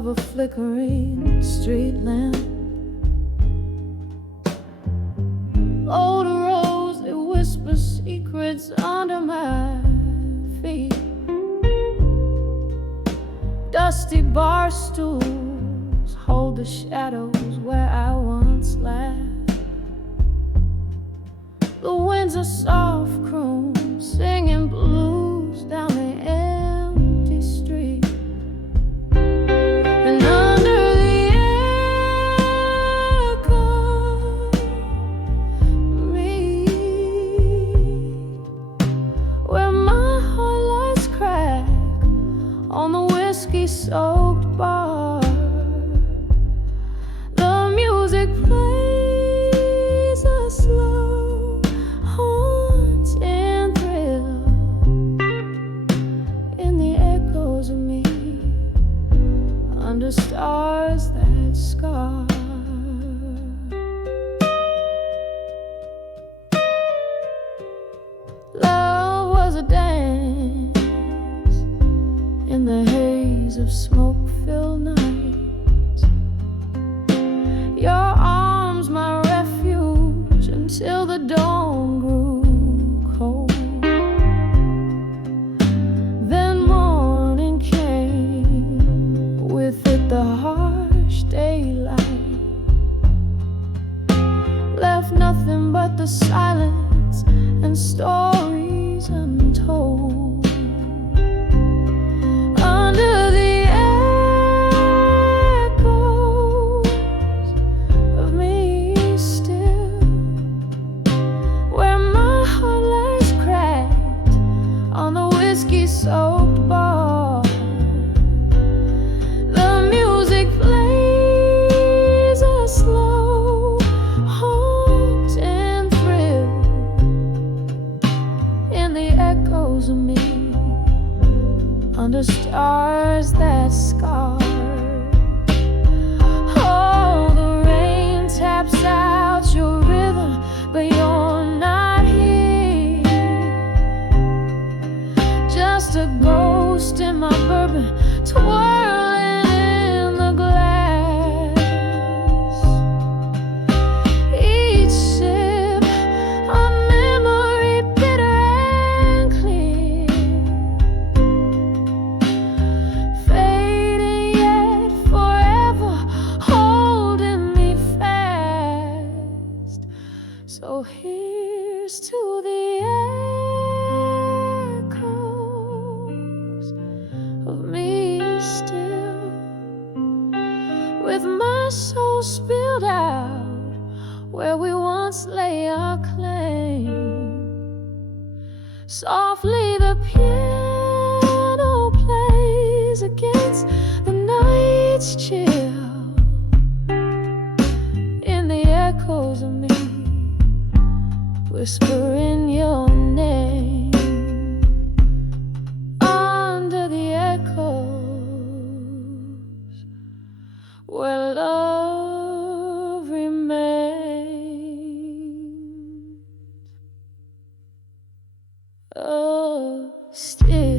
of a flickering street lamp. Old rose, it whispers secrets under my feet. Dusty bar stools hold the shadows where I once laughed. The wind's a soft croon, singing blues down the empty street. And under the echo me, where my heart lights crack on the whiskey-soaked bar. The music plays a slow, haunting thrill in the echoes of me, under stars that scar. Love was a dance in the haze of smoke-filled nights. Your arms my refuge until the dawn grew cold. Then morning came, with it the harsh daylight. Left nothing but the silence and stories untold. Under the echoes of me still, where my heart lies cracked on the whiskey-soaked bar. The music plays a slow, haunting thrill in the echoes of me, under stars that scar. Oh, the rain taps out your rhythm, but you're not here. Just a ghost in my bourbon, twirling in the glass. Each sip a memory bitter and clear, fading yet forever, holding me fast. So here's to the echoes of me still, with my soul spilled out where we once lay our claim. Softly the piano plays against the night's chill, in the echoes of me, whispering your name. Under the echoes where love remains. Oh, still.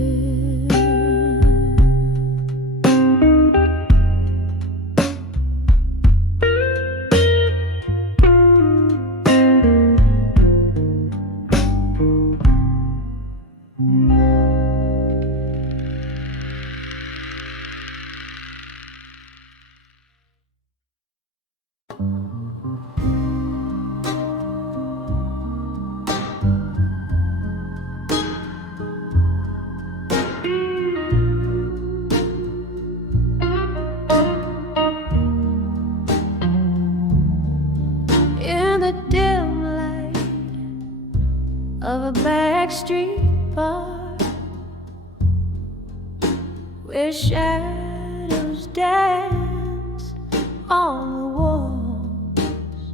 Of a backstreet bar, where shadows dance on the walls,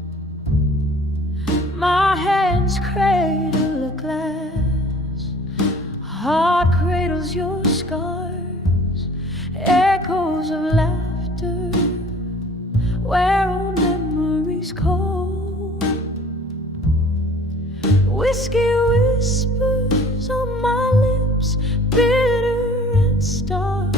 my hands cradle a glass, heart cradles your scars, echoes of laughter where old memories cold. Whiskey whispers on my lips, bitter and stark,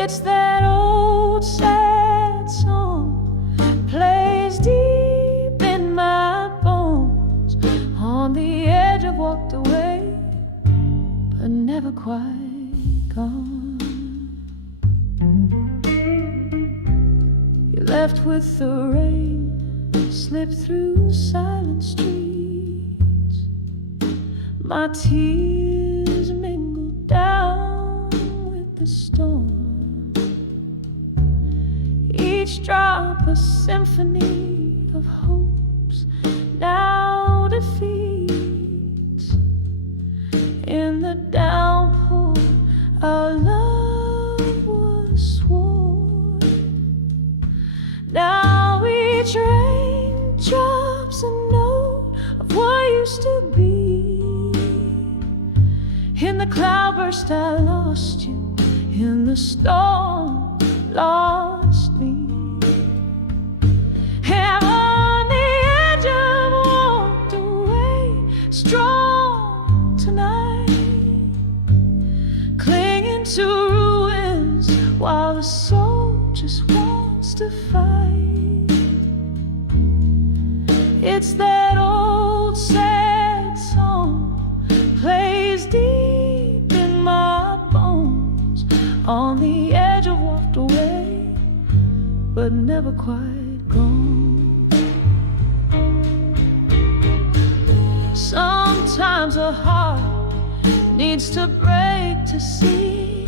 It's that old sad song, plays deep in my bones. On the edge I walked away, but never quite gone. You left with the rain, slipped through silent streets. My tears mingled down with the storm. Each drop a symphony of hopes, now defeats. In the downpour, our love was sworn. Now each rain drops a note of what used to be. In the cloudburst I lost you, in the storm lost me. And on the edge I've walked away, strong tonight, clinging to ruins while the soul just wants to fight. It's that old sad song, plays deep in my bones. On the edge I walked away, but never quite gone. Sometimes a heart needs to break to see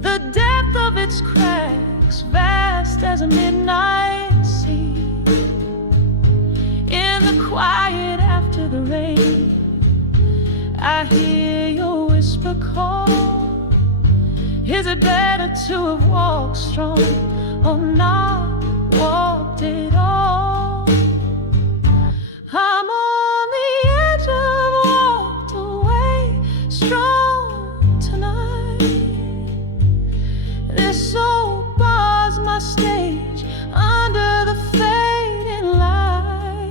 the depth of its cracks, vast as a midnight sea. In the quiet after the rain, I hear your whisper call. Is it better to have walked strong or not walked at all? I'm on the edge, I've walked away, strong tonight. This old bar's my stage under the fading light.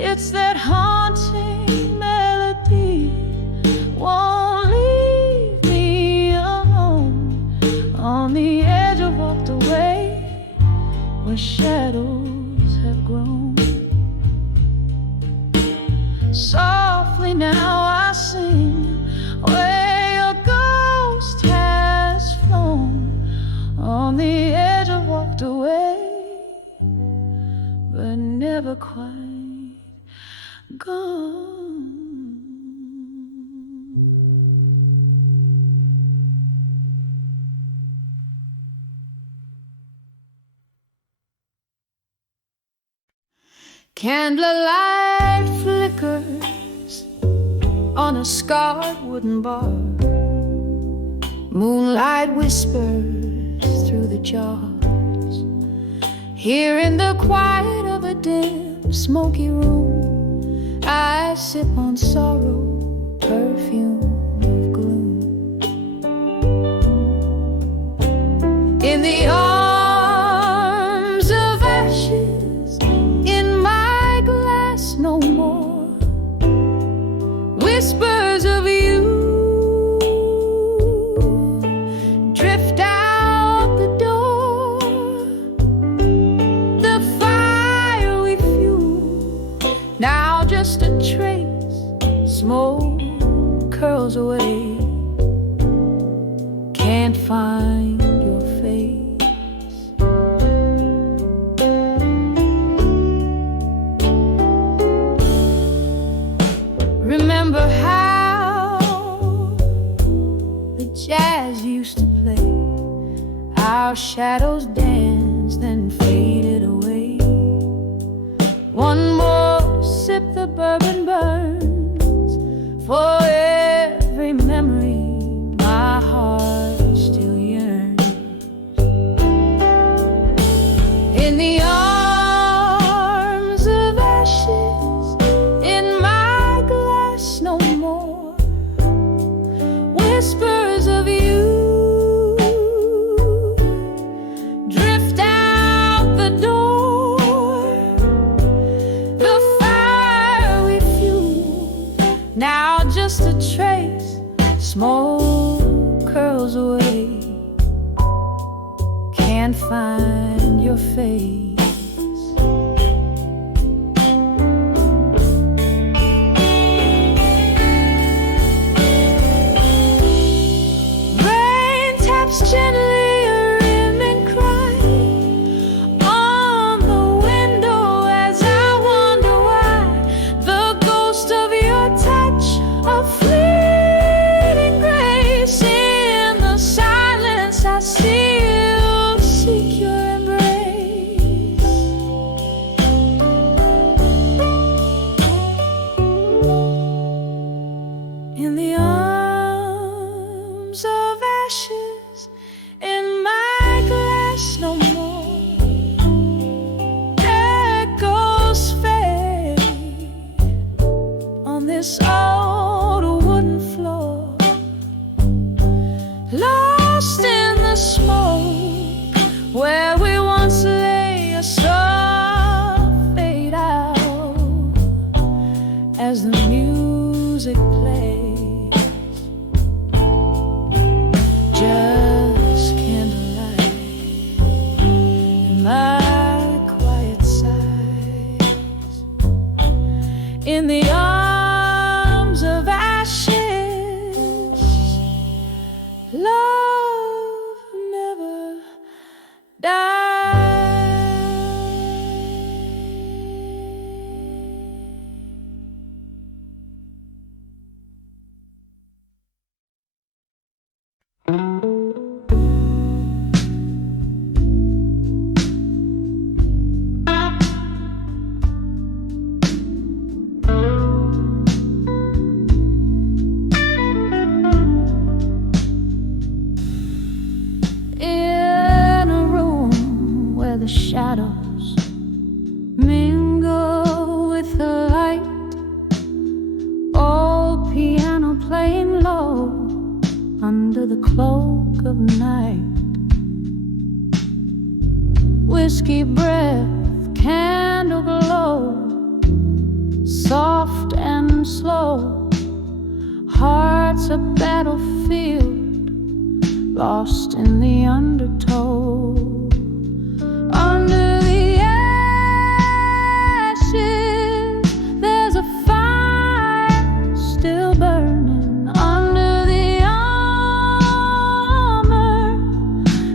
It's that haunting melody, won't leave me alone. On the edge I walked away, where shadows have grown. Softly now I sing, where your ghost has flown. On the edge I walked away, but never quite gone. Candlelight flickers on a scarred wooden bar. Moonlight whispers through the jars. Here in the quiet of a dim, smoky room, I sip on sorrow, perfume of gloom. In the arms of ashes, in my glass no more, whispers of you drift out the door. The fire we fuel, now just a trace, smoke curls away. Can't find your face. Remember how the jazz used to play, our shadows danced then faded away. One more sip, the bourbon burns. For every memory my heart still yearns. In the arms of ashes, in my glass no more, whispers of you drift out the door. The fire we fueled, now just a trace, smoke boils away, can't find your face. Rain taps gently a rim and cry on the window as I wonder why the ghost of your touch, a fleeting grace, in the silence I still seek your embrace. In the arms of ashes, in my glass no more, echoes fade on this old wooden floor, lost in the smoke where we once lay, a soft fade out as the music plays. Just candlelight in my quiet sighs, in the arms of ashes, love never dies. In a room where the shadows mingle with the light, old piano playing low under the cloak of night, whiskey breath, candle glow, soft and slow, heart's a battlefield lost in the undertow. Under the ashes, there's a fire still burning. Under the armor,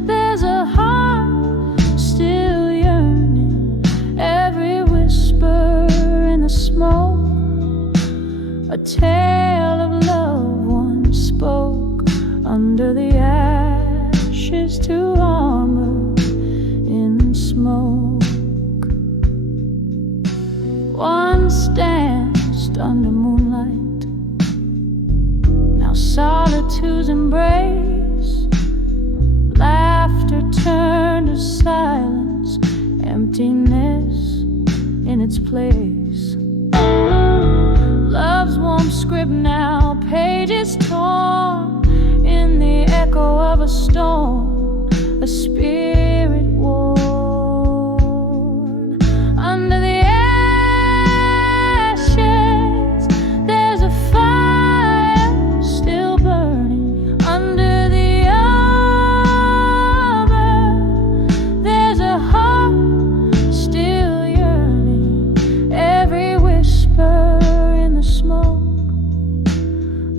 there's a heart still yearning. Every whisper in the smoke, a tale of love once spoke. Under the ashes to armor in smoke. Once danced under moonlight, now solitude's embrace. Laughter turned to silence, emptiness in its place. Love's warm script now, pages torn in the echo of a storm, a spirit worn. Under the ashes, there's a fire still burning. Under the armor, there's a heart still yearning. Every whisper in the smoke,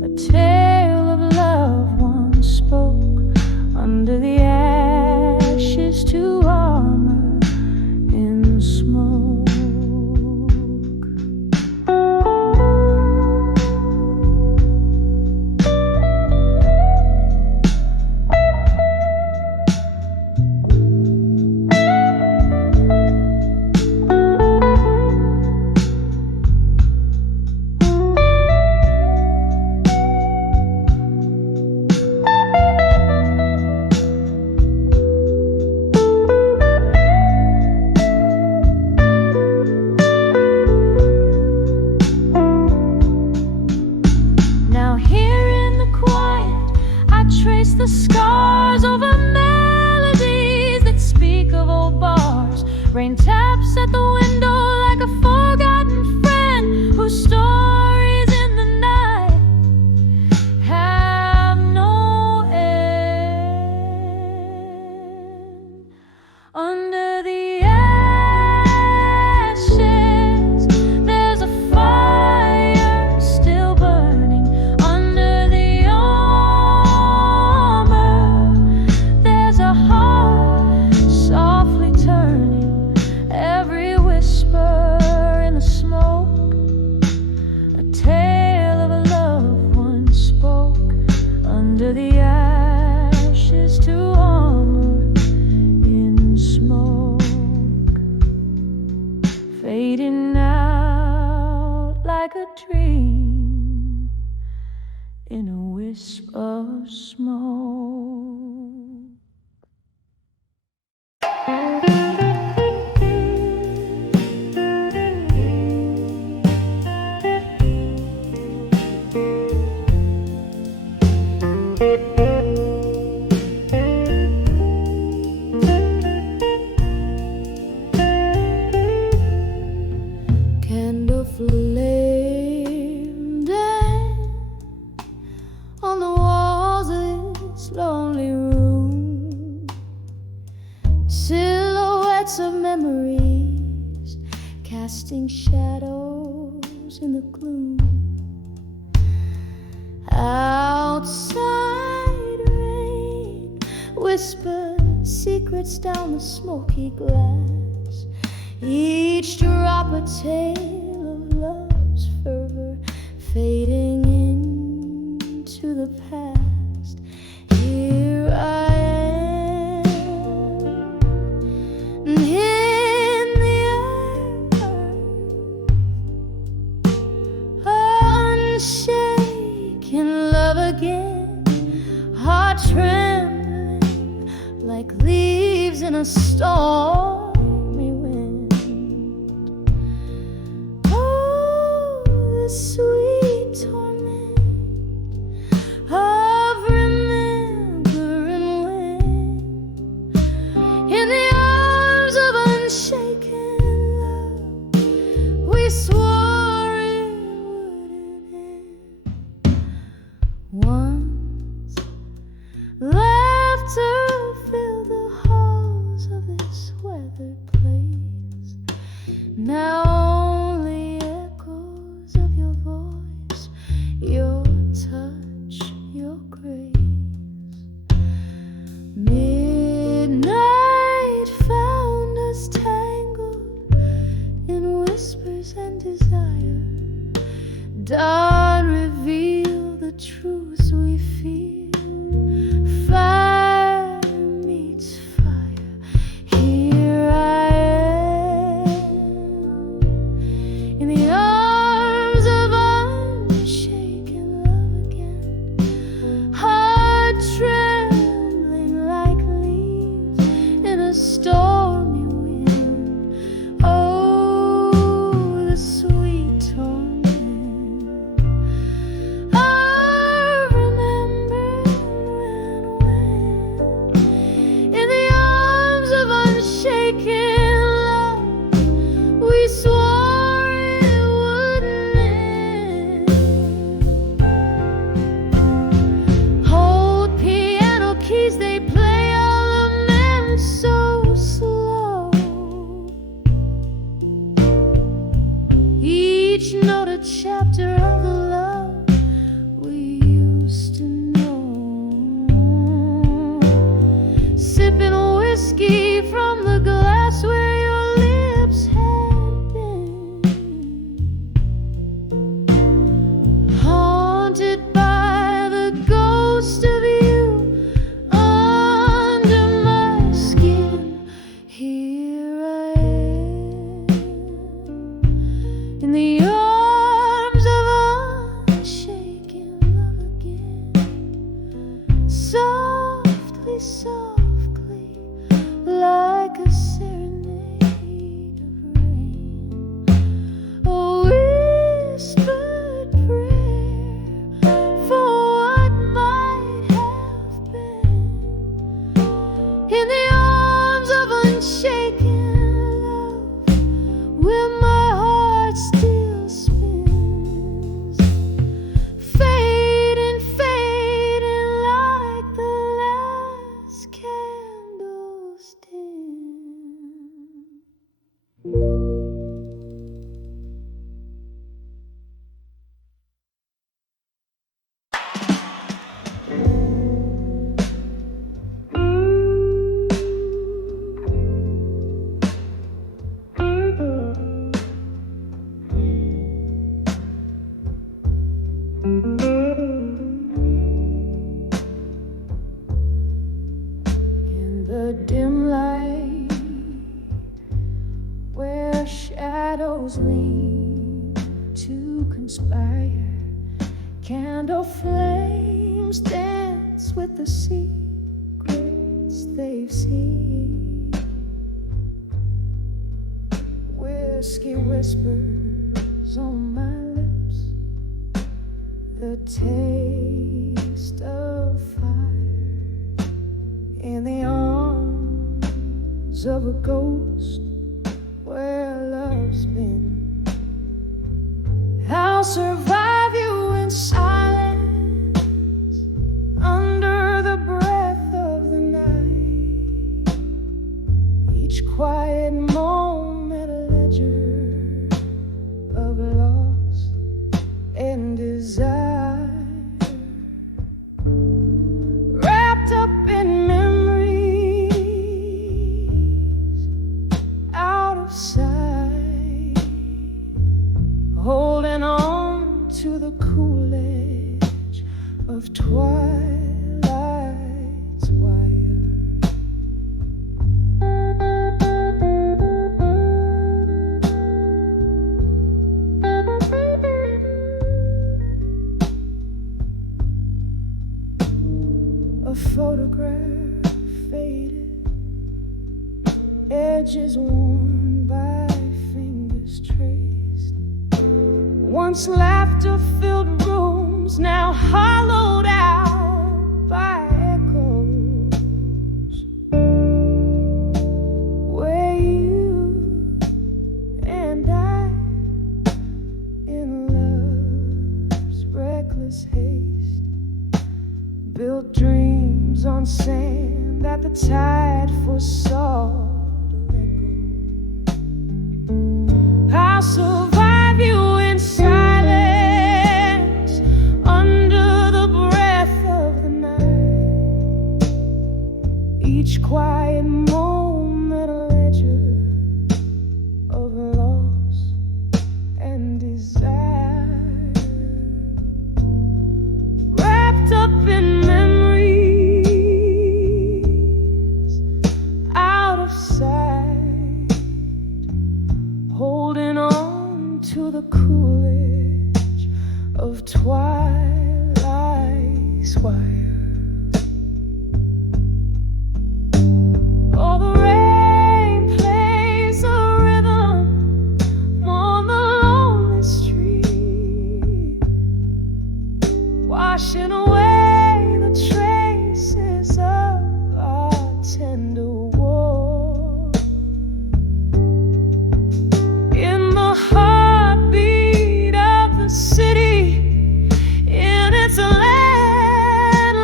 a tale of love once spoke. Under the ashes under the ashes to armor in smoke, fading out like a dream in a wisp of smoke. Candle flame dead on the walls of this lonely room, silhouettes of memories casting shadows in the gloom. Outside rain whisper secrets down the smoky glass, each drop a tale of love's fervor fading into the past. Here I am in the earth, unshaken love again, heart trembling like leaves in a stormy wind. Oh, the sweet torment of remembering when, in the arms of unshaken love, we swore it wouldn't end. Once laughter filled the halls of this weathered place, now only echoes of your voice, your touch, your grace. Midnight found us tangled in whispers and desire. Dawn revealed the truths we feel. Fire meets fire. Here I am in the arms of unshaken love again, heart trembling like leaves in a stormy wind. Oh, the sweet torment of remembering when, in the arms of unshaken love, we swore it wouldn't end. Hold piano keys, they play all the men so slow, each note a chapter of the love we used to know. Sipping whiskey from the glass where your lips had been, haunted by the ghost of you under my skin. Here I am in the arms of unshaken love again, softly, softly, like a serenade of rain, a whispered prayer for what might have been. In the arms of unshaken love, where my heart still spins, fading, fading like the last candle's dim. shadows lean to conspire. Candle flames dance with the secrets they've seen. Whiskey whispers on my lips, the taste of fire in the arms of a ghost where love's been. I'll survive you in silence under the breath of the night. Each quiet moment a ledger of loss and desire, wrapped up in memories out of sight, holding on to the cool edge of twilight's wire. A photograph faded, edges worn by fingers traced. Once laughter-filled rooms, now hollowed out by echoes, where you and I, in love's reckless haste, built dreams on sand that the tide foresaw to let go. I'll survive you in silence under the breath of the night. Each quiet moment a ledger of loss and desire, wrapped up in memories out of sight, holding on to the cool edge of twilight's wire. Oh, the rain plays a rhythm on the lonely street, washing away the traces of our tender war. In the heartbeat of the city, in its landless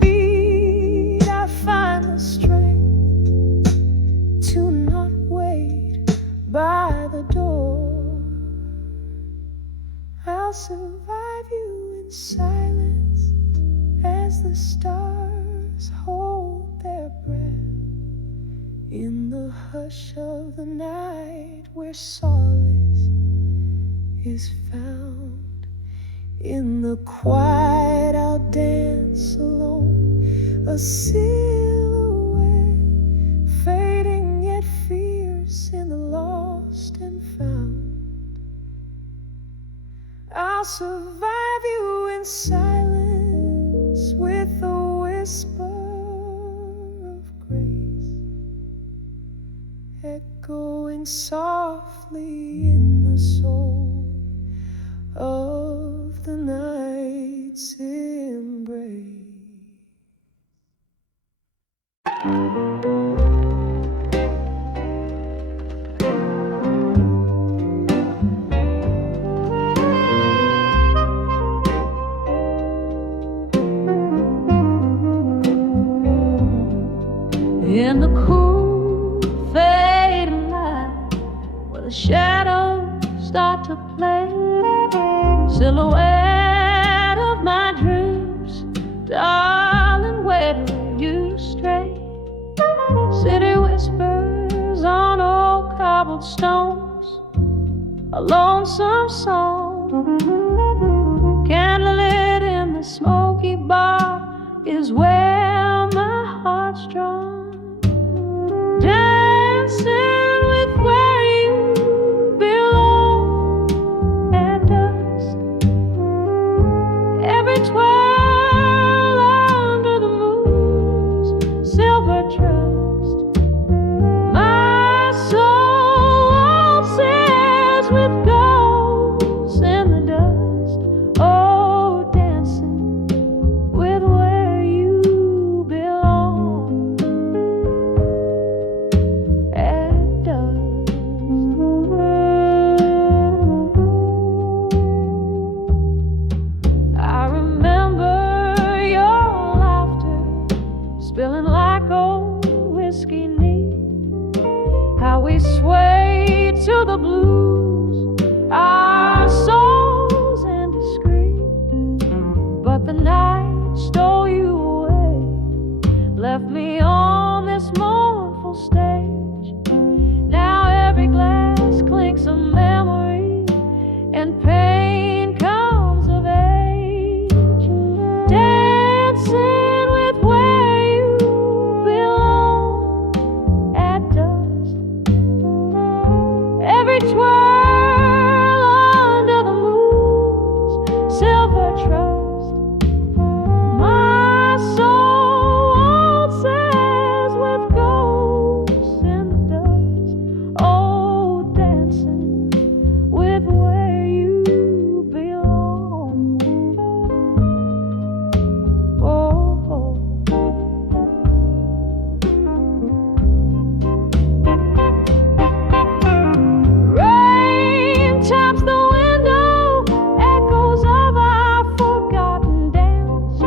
beat, I find the strength to not wait by the door. I'll survive you in silence as the stars hold their breath in the hush of the night, where solace is found. In the quiet I'll dance alone, a silhouette fading yet fierce in the lost and found. I'll survive you in silence with a whisper of grace, echoing softly in the soul of the night's embrace. In the cool, fading light, where the shadows start to play, silhouette of my dreams, darling, where do you stray? City whispers on old cobblestones, a lonesome song. Candlelit in the smoky bar is where my heart's drawn. Dancing with where you belong. the blues, our souls indiscreet. But the night stole you away, left me on this mournful stage. Now every glass clinks a memory, and pain comes of age. Dancing with where you belong at dusk. Every twirl under the moon's silver trust. My soul waltzes with ghosts in the dust. Oh, dancing with where you belong. Oh, rain taps the window, echoes of our forgotten dance.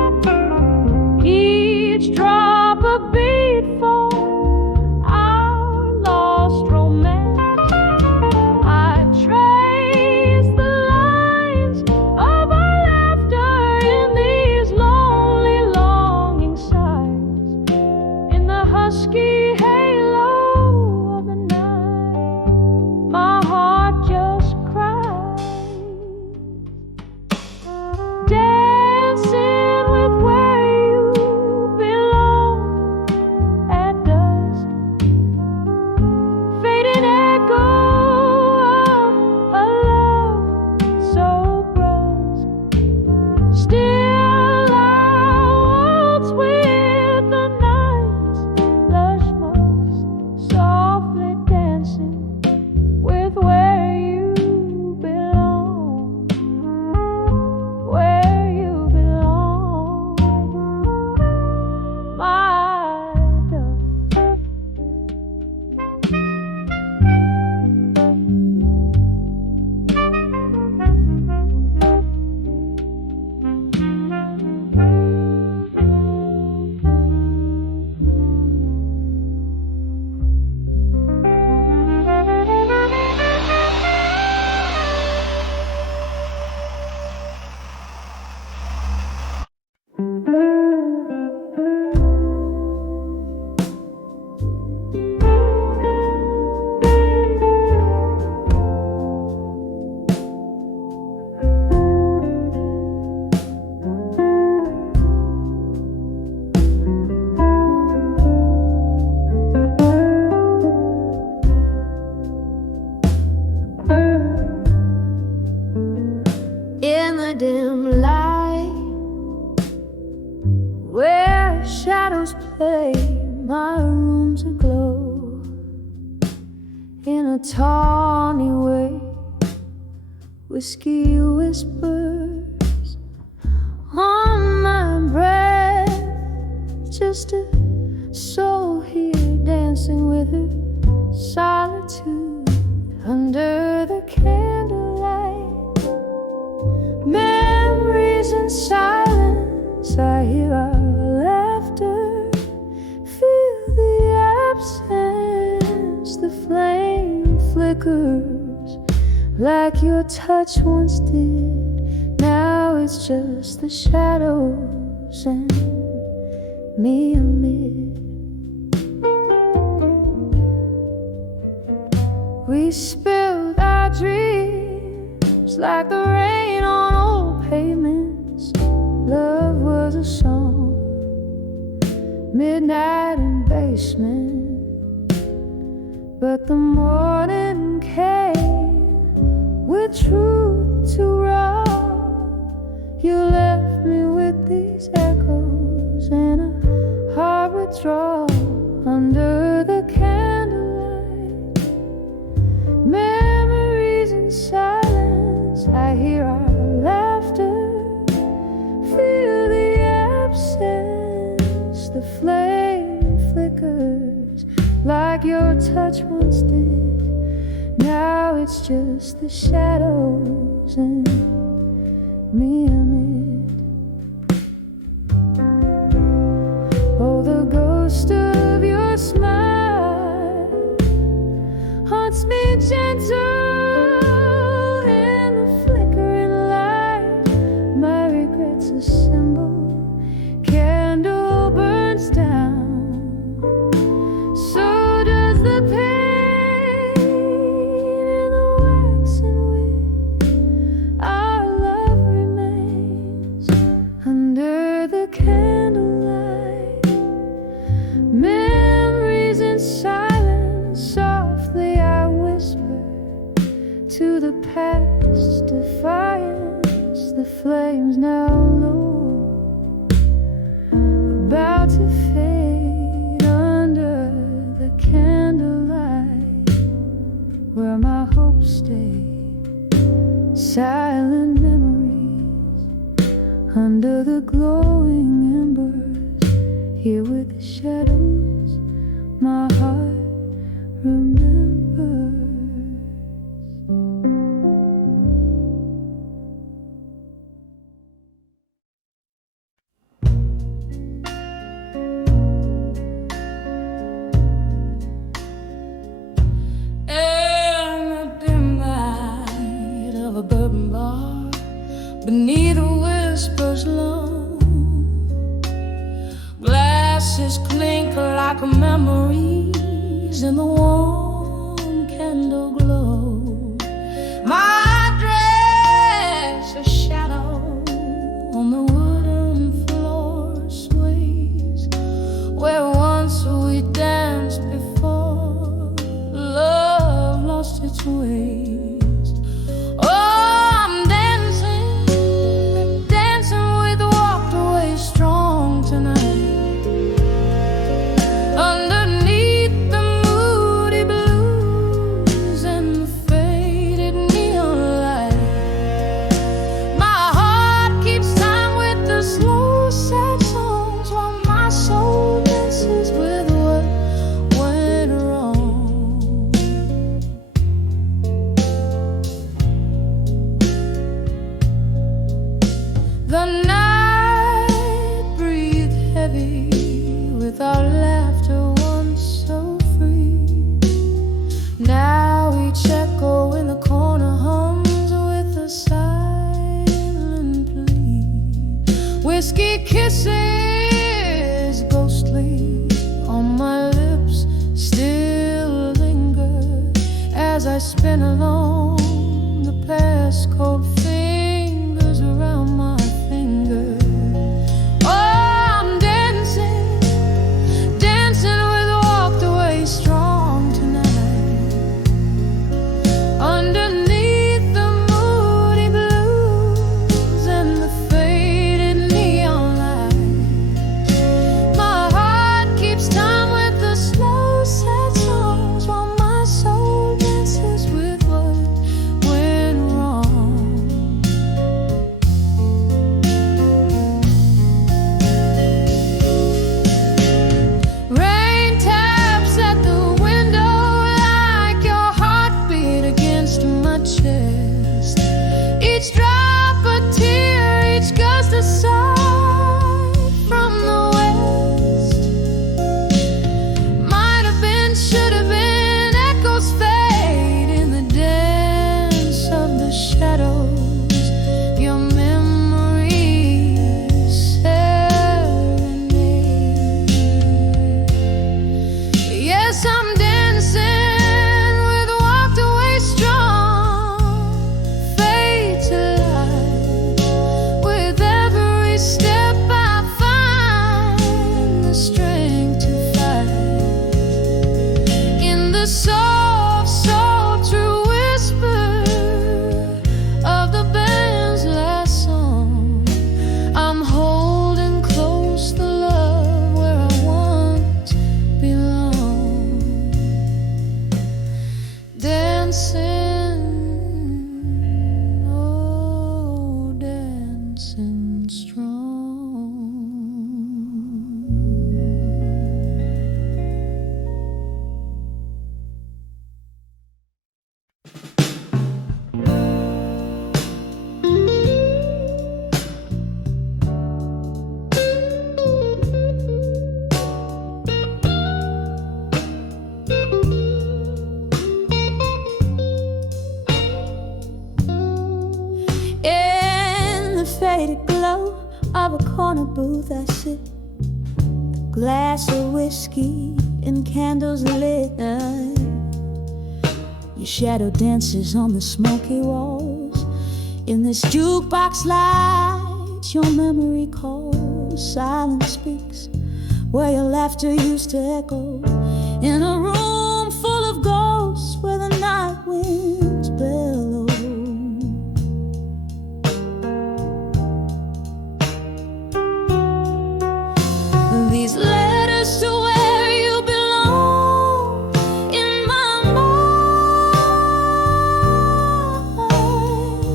Each drop a beat for our lost romance. I trace the lines of our laughter in these lonely longing sighs, in the husky halo of the night. My heart just cries, dancing with where you belong at dusk. Fading echo of a love so brusque. Still I waltz with the night's lush musk, softly dancing with where you belong, where you belong, my dove. In the dim light, where shadows play, my room's aglow in a tawny way. Whiskey whispers on my breath, just a soul here dancing with her solitude under the candlelight. Memories in silence, I hear our laughter, feel the absence, the flame flickers like your touch once did. Now it's just the shadows and me amid. We spilled our dreams like the rain on old pavements. Love was a song, midnight in basement. But the morning came with truth to rob. You left me with these echoes and a heart withdrawal under the candlelight. Memories in silence, I hear our laughter, feel the absence, the flame flickers like your touch once did. Now it's just the shadows and me amid. Oh, the ghost of your smile haunts me gentle glowing embers. Here with the shadows, my heart remembers. A bourbon bar beneath a whisper's low, glasses clink like memories in the warm candle glow. My dress, a shadow on the wooden floor, sways where once we danced before love lost its way. The night breathed heavy with our laughter once so free. Now each echo in the corner hums with a silent plea. Whiskey kisses ghostly on my lips still linger as I spin along the past cold fingers around my finger. Oh, I'm dancing, dancing with walked away strong tonight. Underneath the moody blues and the faded neon lights, my heart keeps time with the slow sad songs while my soul dances with what went wrong. Rain taps at the window like your heartbeat against my chest. Each drop a tear, each gust a sigh from the west. Might have been, should have been, echoes fade in the dance of the shadows. Your memories serenade. Yes, I'm dancing with walked away strong, fade to life. With every step I find the strength to fight. In the soft, sultry whisper of the band's last song, I'm holding close the love where I once belonged. Dancing, oh, dancing strong. In the faded glow of a corner booth I sit, glass of whiskey and candles lit. Your shadow dances on the smoky walls. In this jukebox light, your memory calls. Silence speaks where your laughter used to echo. In a room full of ghosts where the night winds bellow. These letters to where you belong in my mind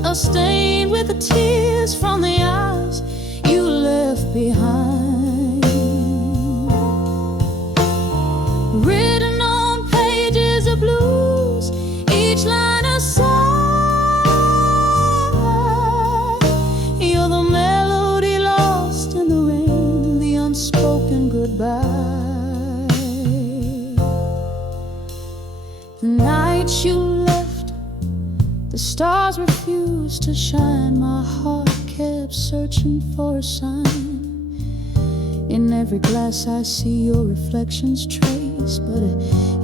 are stained with the tears from the eyes you left unspoken goodbye. The night you left, the stars refused to shine. My heart kept searching for a sign. In every glass I see your reflections traced, but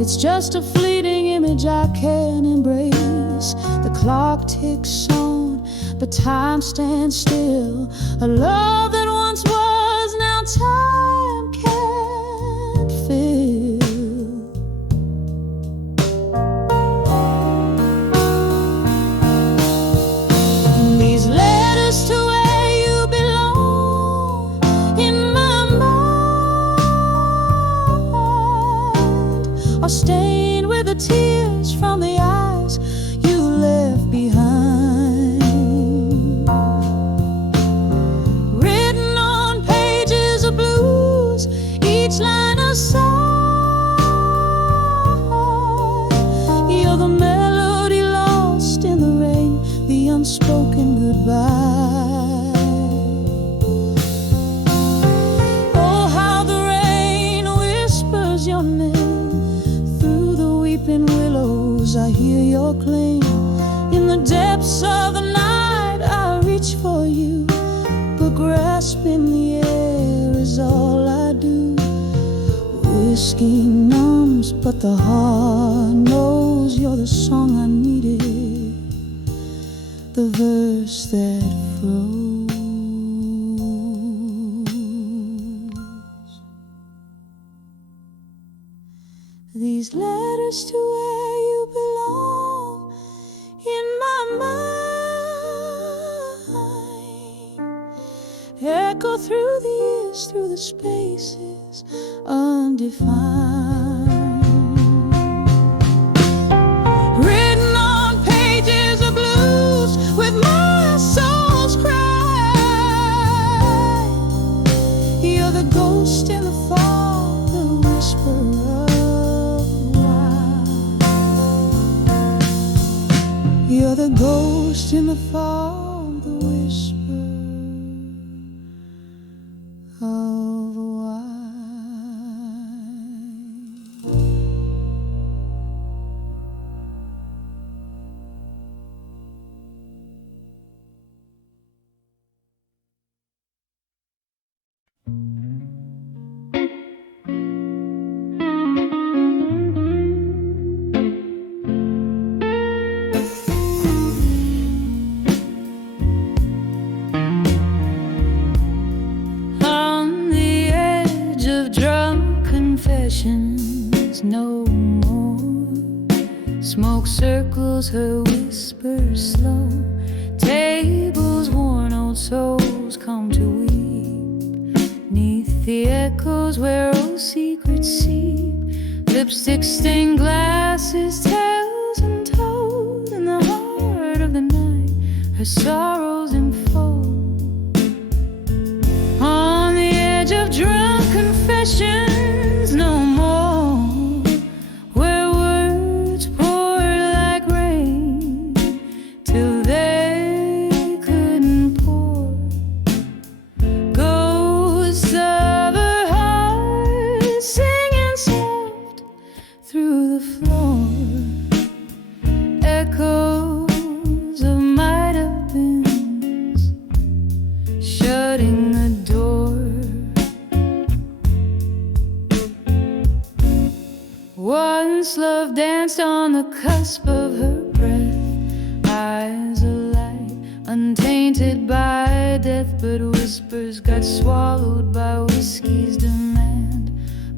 it's just a fleeting image I can't embrace. The clock ticks on, but time stands still. A love that once was, now time can't fill. These letters to where you belong in my mind are stained with the tears from the eyes you left behind. Written on pages of blues, each line a sigh. You're the melody lost in the rain, the unspoken goodbye. Oh, how the rain whispers your name through the weeping willows. I hear your claim. In the depths of the night I reach for you, but grasping the air is all I do. Whiskey numbs, but the heart knows you're the song I needed, the verse that froze. These letters to where you belong in my mind echo through the years, through the spaces undefined. Written on pages of blues with my soul's cry. You're the ghost in the fall, the whisper of why. You're the ghost in the fall, the whisper of why. On the edge of drunk confessions, no more. Smoke circles her whispers slow. Tables worn, old souls come to weep. Neath the echoes where old secrets seep. Lipstick stained glasses, tales untold. In the heart of the night, her sorrows unfold. On the edge of drunk confessions, no more. Where words poured like rain till they couldn't pour. Ghosts of her heart singing soft through the floor. Echoes of might have beens shutting the door. Once love danced on the cusp of her breath, eyes alight, untainted by death, but whispers got swallowed by whiskey's demand.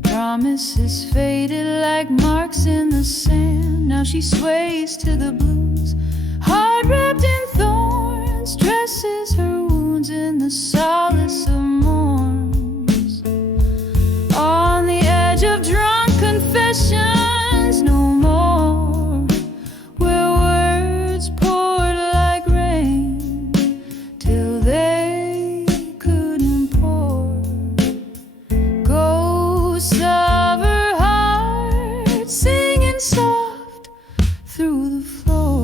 Promises faded like marks in the sand. Now she sways to the blues, heart wrapped in thorns, dresses her wounds in the solace of morns. On the edge of drunk confessions, no more. Where words poured like rain till they couldn't pour. Ghosts of her heart singing soft through the floor.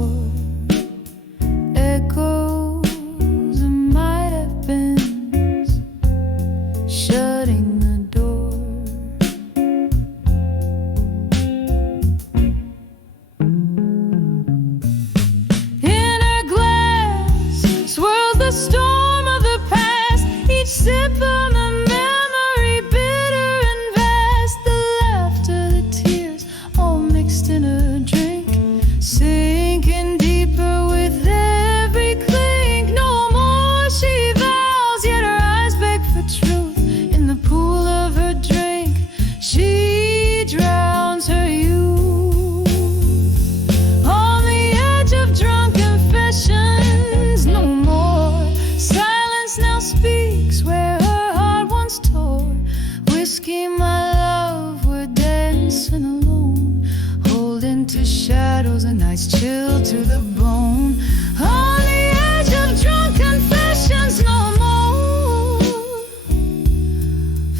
me, my love, we're dancing alone, holding to shadows, a night's chill to the bone. On the edge of drunk confessions, no more,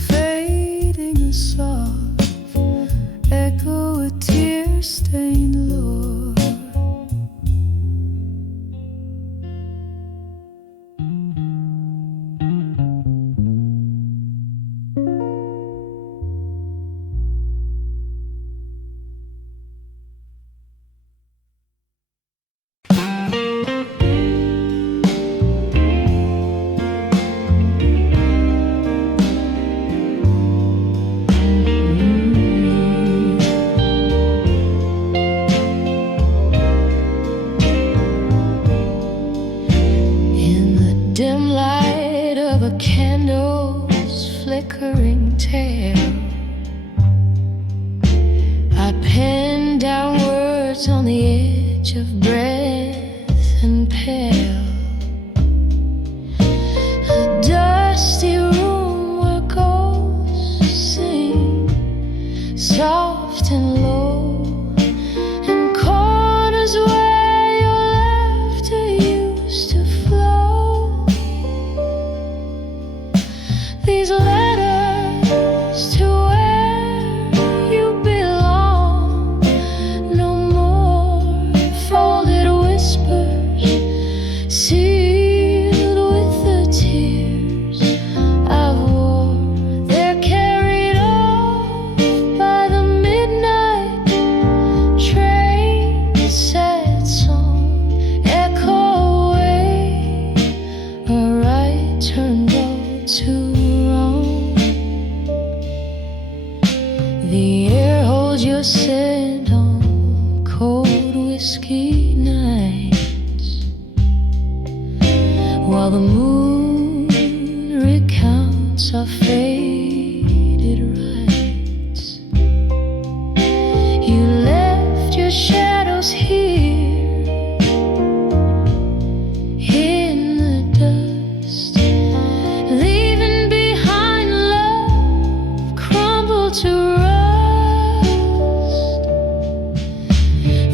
fading a soft echo, a tear-stained lure. Dim light of a candle's flickering tail, I pen down words on the edge of breath and pale. A dusty room where ghosts sing, soft and low, and corners where your laughter used to flow. These letters to where you belong, no more folded whispers, sealed with the tears I've worn. They're carried off by the midnight train, sad song echo away, a right turned all to the air holds your scent on cold whiskey nights, while the moon recounts our faded rights. You left your shadows here in the dust, leaving behind love crumbled to rust.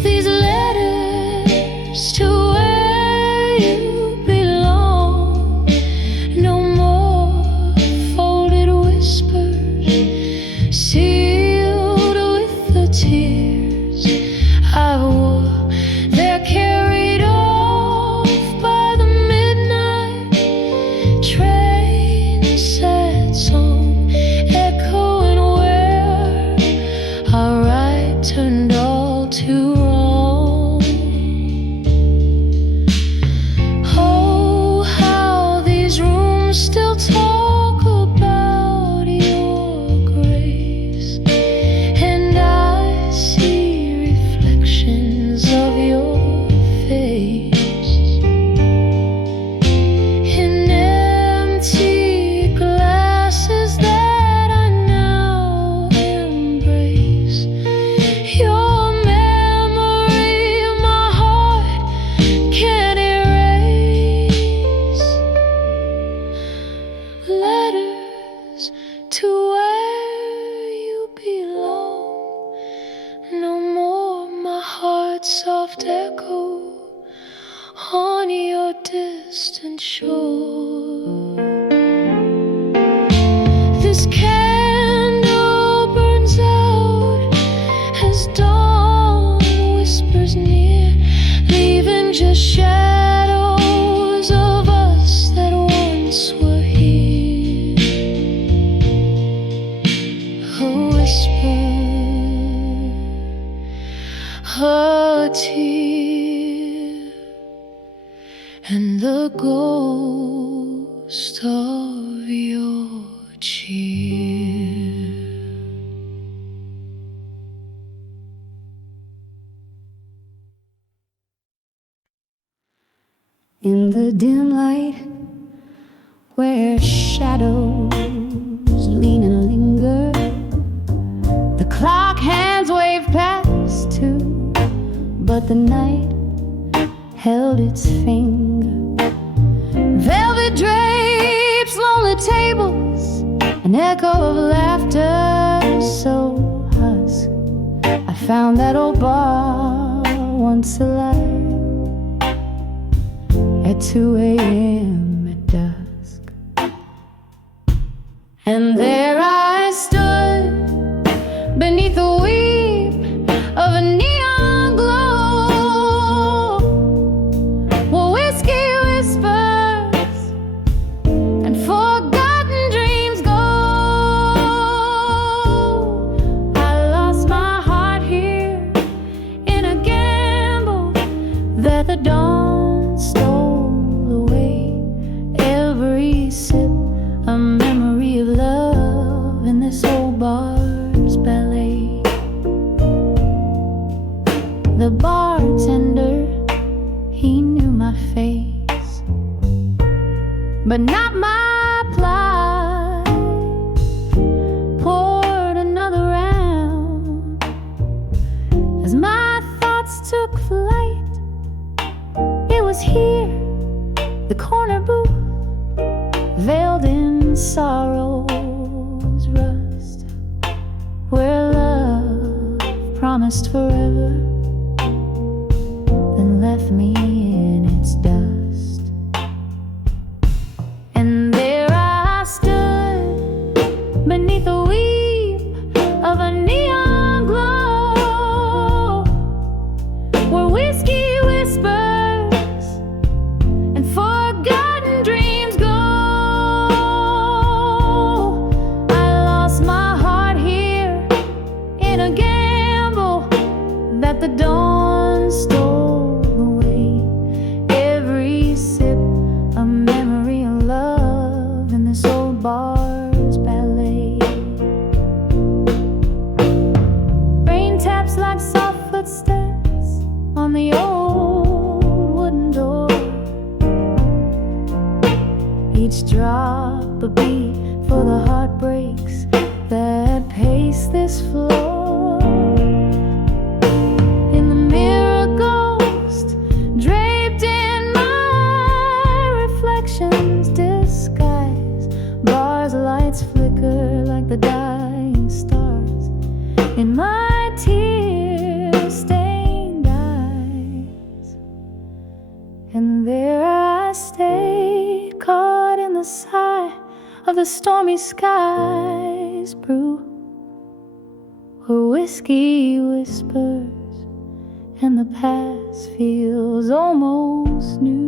These letters to where you belong, no more folded whispers, sealed with the tears I've wore. They're carried off by the midnight train, sad song echoing where our right turned all to wrong. Oh, how these rooms still talk about your grace, and I see reflections of your face in empty glasses that I now embrace. Your memory, my heart can't erase. Letters to where you belong, no more my heart's soft echo on your distant shore. This candle burns out as dawn whispers near, leaving just shadows of us that once were here. A whisper, a tear, and the ghost of your cheer. In the dim light where shadows lean and linger, the clock hands wave past 2, but the night held its finger. Velvet drapes, lonely tables, and an echo of laughter so husk. I found that old bar once alive at 2 a.m. at dusk. And there I stood beneath the weep of a neon glow, where whiskey whispers and forgotten dreams go. I lost my heart here in a gamble that the dawn stole away. Every sip a memory of love in this old bar's ballet. The bartender, he knew my face, but not my plight. Poured another round as my thoughts took flight. It was here, the corner booth, veiled in sorrow's rust, where love promised forever, then left me in its dust. And there I stood beneath the weep of a neon glow, where whiskey whispers and forgotten dreams go. I lost my heart here in a gamble that the dawn stole away. Every sip a memory of love in this old bar's ballet. Rain taps like soft footsteps on the old wooden door, each drop a beat for the heartbreaks that pace this floor. In the mirror, ghost draped in my reflection's disguise. Bars, lights flicker like the dying stars in my tear-stained eyes. And there I stayed, caught in the sigh of the stormy skies brew, where whiskey whispers and the past feels almost new.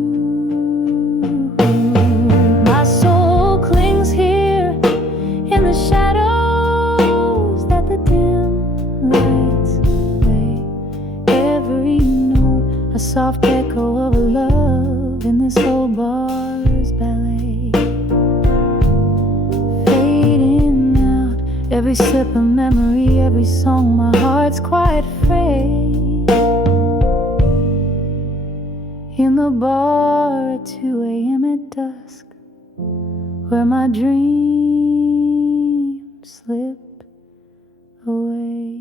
My soul clings here in the shadows that the dim lights lay. Every note a soft echo of a love in this old bar's ballet. Fading out, every sip a memory, every song my heart's quite afraid. In the bar at 2 a.m. at dusk, where my dreams slip away.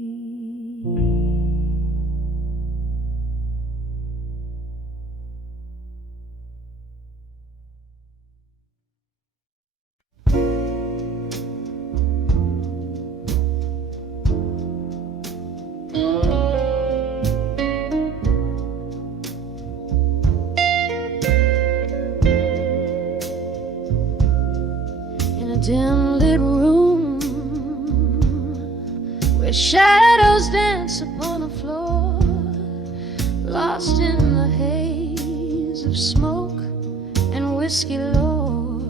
Dim lit room where shadows dance upon the floor, lost in the haze of smoke and whiskey lore.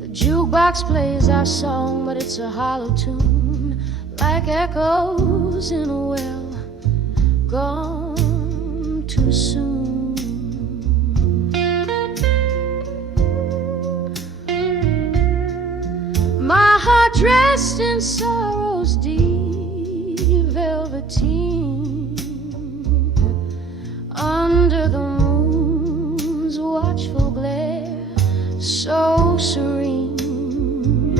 The jukebox plays our song, but it's a hollow tune, like echoes in a well gone too soon. My heart dressed in sorrow's deep velveteen, under the moon's watchful glare, so serene.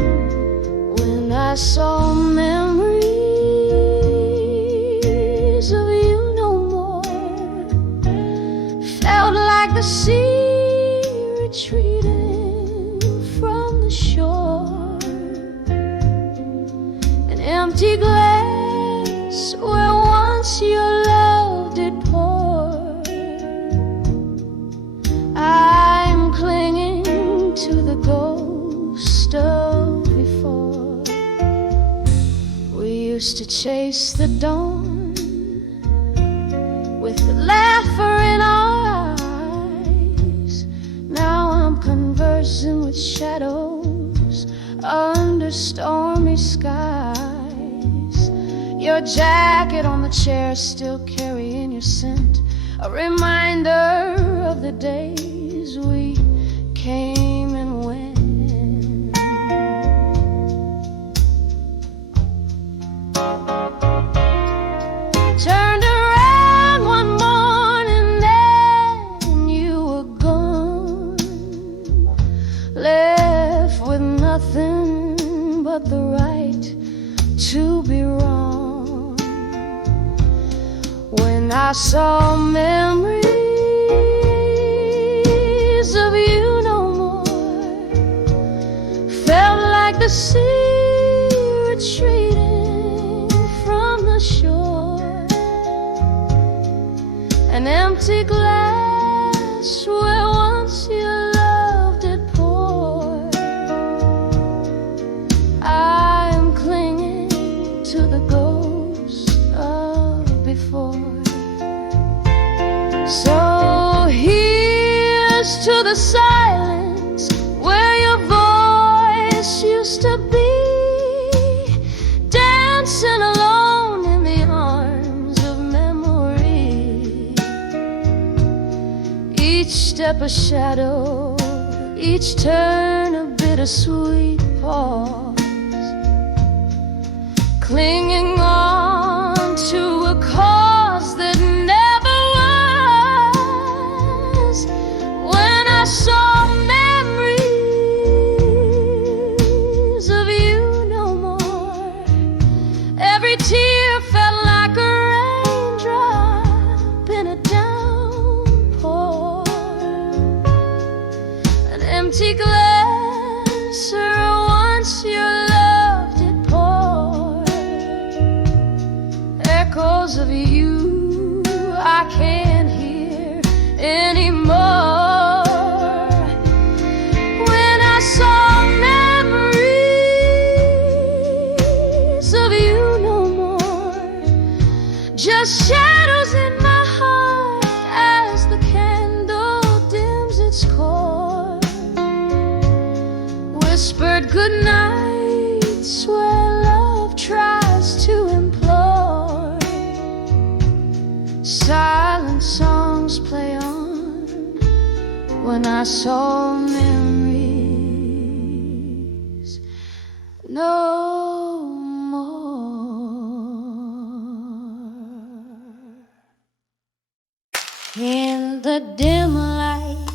When I saw memories of you no more, felt like the sea retreating from the shore. empty glass where once your love did pour. I'm clinging to the ghost of before. We used to chase the dawn with the laughter in our eyes. Now I'm conversing with shadows under stormy skies. Your jacket on the chair still carrying your scent, a reminder of the days we came and went. Turned around one morning and you were gone, left with nothing but the right to be wrong. When I saw memories of you no more, felt like the sea retreating from the shore. An empty glass where once your love did pour. I am clinging to the ghost of before. So here's to the silence where your voice used to be, dancing alone in the arms of memory. Each step a shadow, each turn a bittersweet pause, clinging on to a cause that never was. When I saw memories of you no more, every tear felt like a raindrop in a downpour. An empty glass where once your love did pour. Echoes of you I can't hear anymore. When I saw memories of you no more, just shadows in my heart as the candle dims its core. Whispered goodnights where love tries to implore. Silent songs play on when I saw memories no more. In the dim light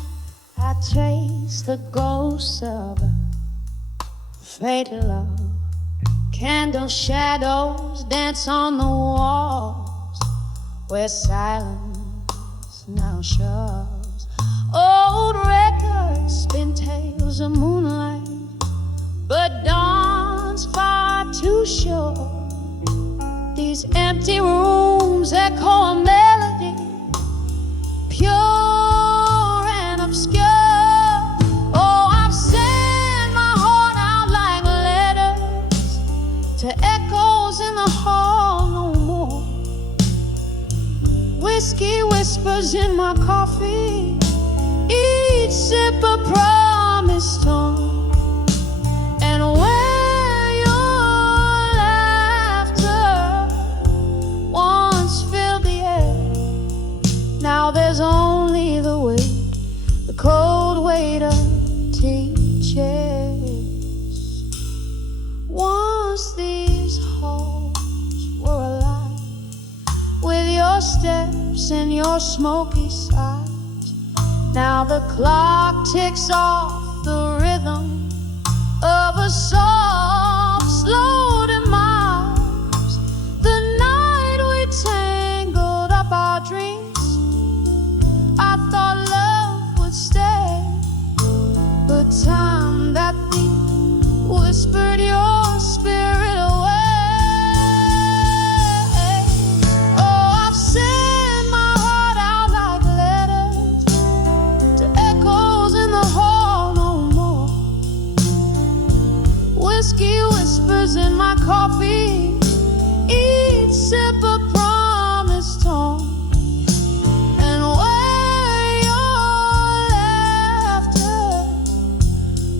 I trace the ghosts of a fatal love. Candle shadows dance on the walls where silence now shoves. Old records spin tales of moonlight, but dawn's far too short. These empty rooms echo a melody, pure and obscure. Oh, I've sent my heart out like letters to echoes in the hall no more. Whiskey whispers in my coffee, each sip a promised tone. And where your laughter once filled the air, now there's only the weight, the cold weight of teachers. Once these halls were alive with your steps and your smoky sighs. Now the clock ticks off the rhythm of a soft, slow demise. The night we tangled up our dreams, I thought love would stay, but time that thief whispered your spirit away. whispers in my coffee, each sip a promise tone. And where your laughter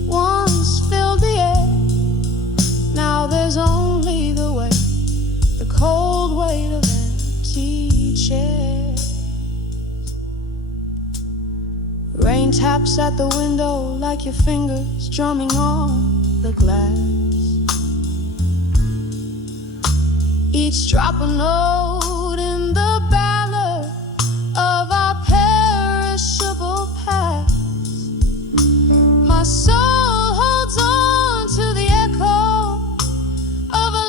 once filled the air, now there's only the weight, the cold weight of empty chairs. Rain taps at the window like your fingers drumming on the glass. Each drop a note in the ballad of our perishable past. My soul holds on to the echo of a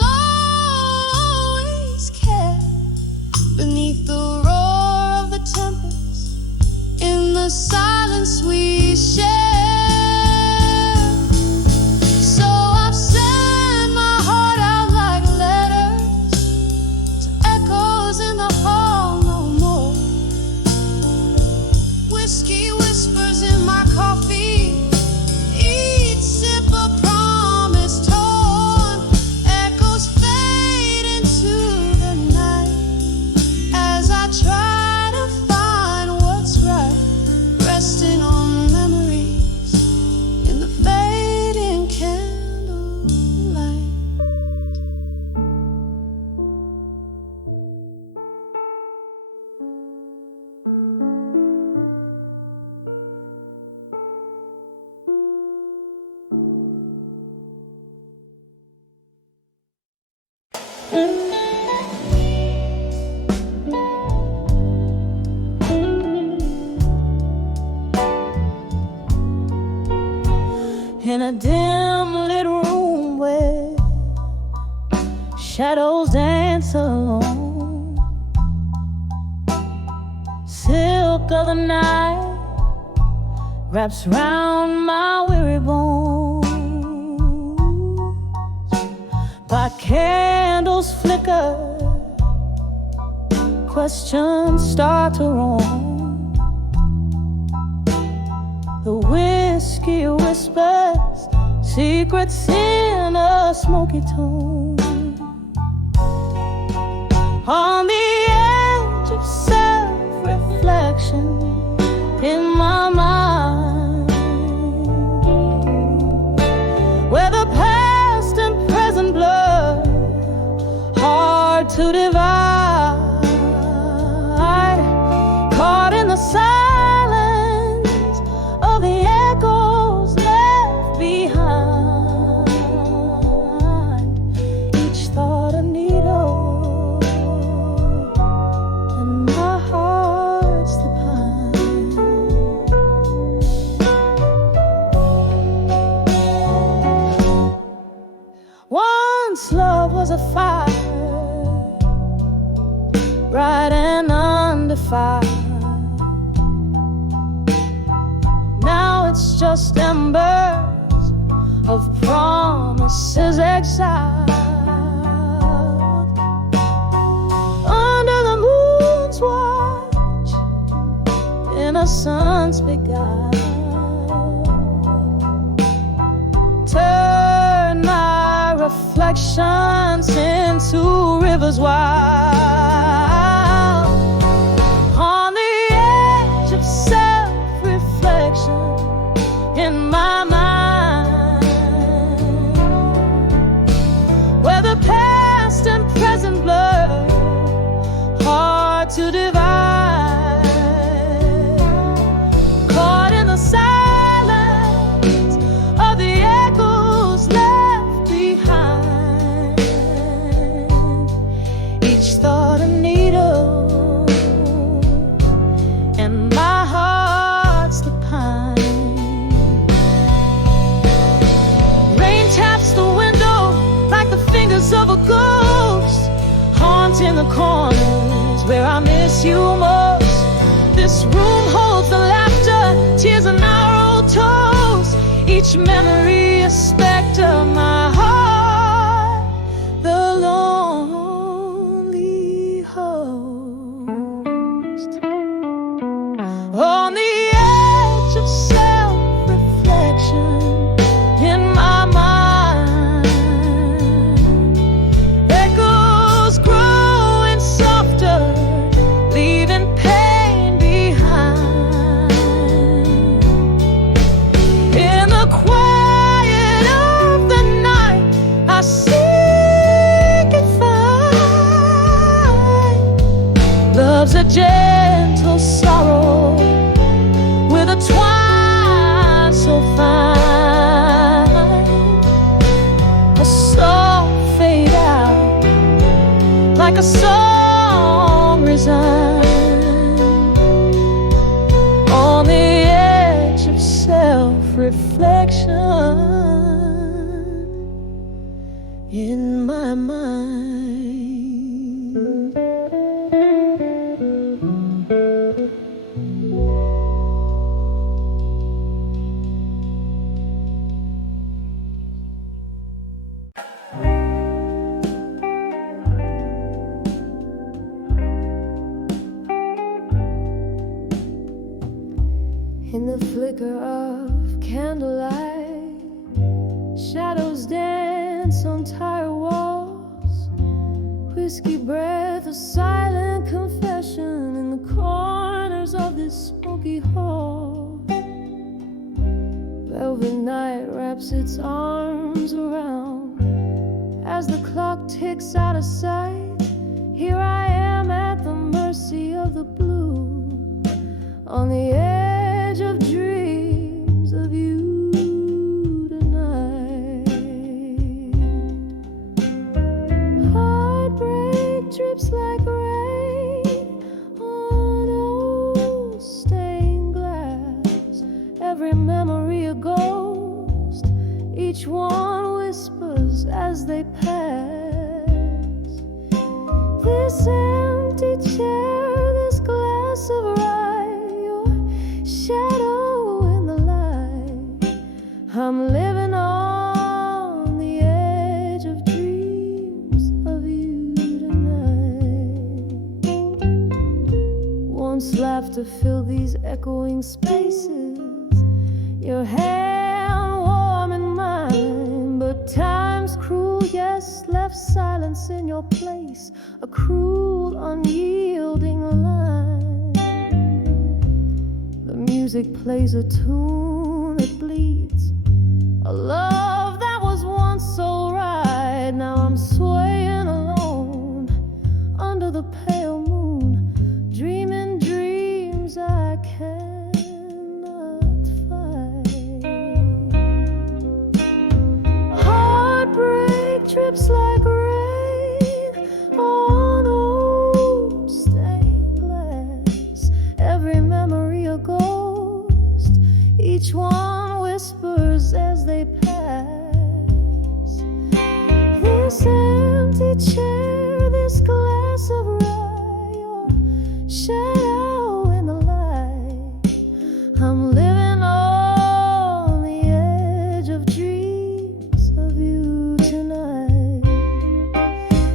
always care beneath the roar of the tempest in the silence we share. So I've sent my heart out like letters to echoes in the hall no more. Whiskey whispers in my coffee, each sip a promise torn. Echoes fade into the night as I try to find what's right, resting on memories in the fading candlelight. In a dim lit room where shadows dance alone, silk of the night wraps round my weary bones. By candles flicker, questions start to roam. The whiskey whispers secrets in a smoky tone. On the edge of self-reflection in my mind, where the past and present blur, hard to divide, caught in the silence of the echoes left behind. Each thought a needle, and my heart's the pine. Once love was a fire, bright and undefined. Now it's just embers of promises exiled under the moon's watch, innocence beguiled. Turn my reflections into rivers wild. On the edge of self-reflection in my mind, where the past and present blur, hard to divide, caught in the silence of the echoes left behind. Each thought a needle, and my heart's the pine. Rain taps the window like the fingers of a ghost, haunting the corners where I miss you most. This room holds the laughter, tears, and our old toast. Each memory a specter, my heart, the lonely host. On the edge of self-reflection in my mind, a gentle sorrow with a twine so fine. A song fade out like a song resigned on the edge of self-reflection in my mind. In the flicker of candlelight, shadows dance on tired walls. Whiskey breath, a silent confession in the corners of this smoky hall. Velvet night wraps its arms around as the clock ticks out of sight. Here I am at the mercy of the blue, on the edge of dreams of you tonight. Heartbreak drips like rain on old stained glass. Every memory a ghost, each one whispers as they pass. This empty chair, this glass of shadow in the light. I'm living on the edge of dreams of you tonight. Once laughter filled these echoing spaces, your hand warm in mine, but time's cruel, yes, left silence in your place, a cruel, unyielding line. The music plays a tune that bleeds, a love that was once so right. Now I'm swaying alone under the pale moon, dreaming dreams I cannot fight. Heartbreak drips like rain on old stained glass. Every memory a ghost, each one whispers as they pass. This empty chair, this glass of rye, your shadow in the light. I'm living on the edge of dreams of you tonight.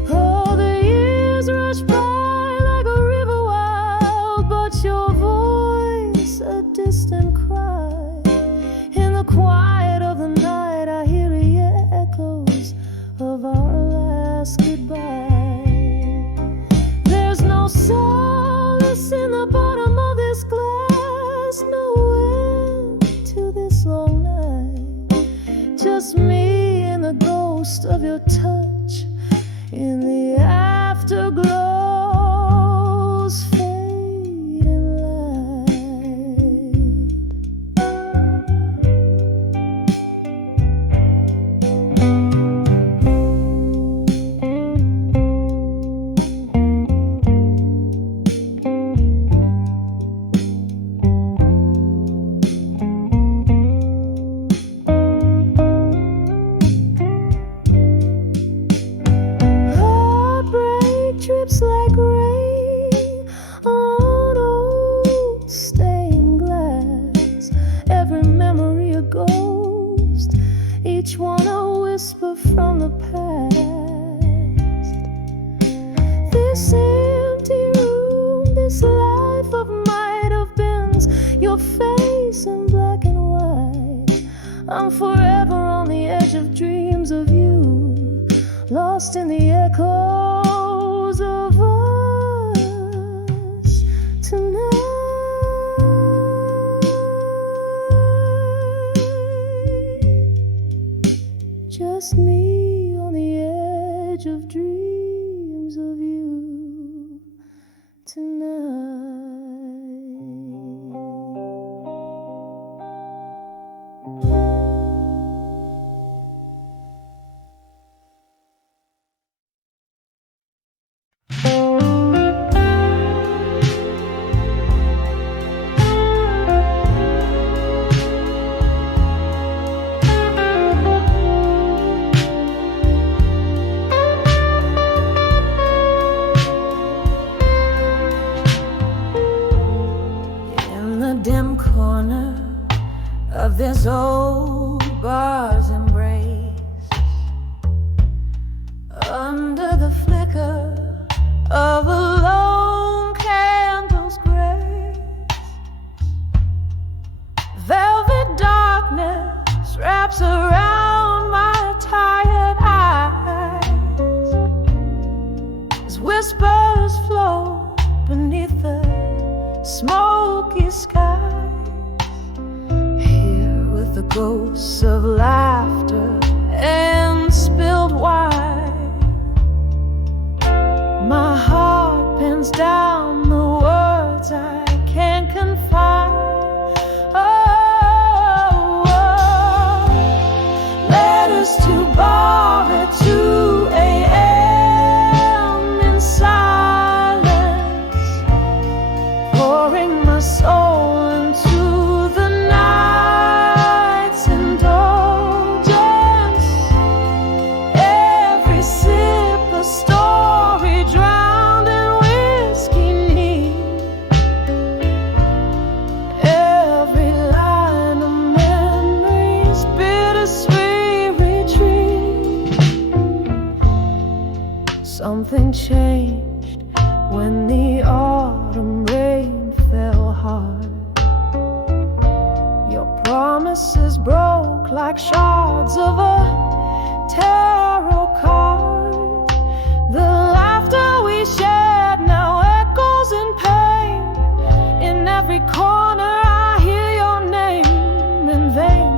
Oh, the years rush by like a river wild, but your voice a distant cry. In the quiet of the night, I hear the echoes of our last goodbye. There's no solace in the bottom of this glass, no end to this long night. Just me and the ghost of your touch in the afterglow's fading light. Heartbreak drips like rain on old stained glass. Every memory a ghost, each one a whisper from the past. This empty room, this life of might have beens, your face in black and white. I'm forever on the edge of dreams of you, lost in the echoes of us tonight. Just me on the edge of dreams of you tonight. soul bars embrace under the flicker of a lone candle's grace. Velvet darkness wraps around my tired eyes as whispers flow beneath the smoky sky. Here with the ghosts of laughter and spilled wine, my heart pins down the words I can't confine. Letters to bar at 2 a.m. in silence, pouring my soul into the night's indulgence. Every sip a story drowned in whiskey neat, every line of memories bittersweet retreat. Something changed when the autumn rain fell hard. Your promises broke like shards of a tarot card. The laughter we shared now echoes in pain. In every corner I hear your name in vain.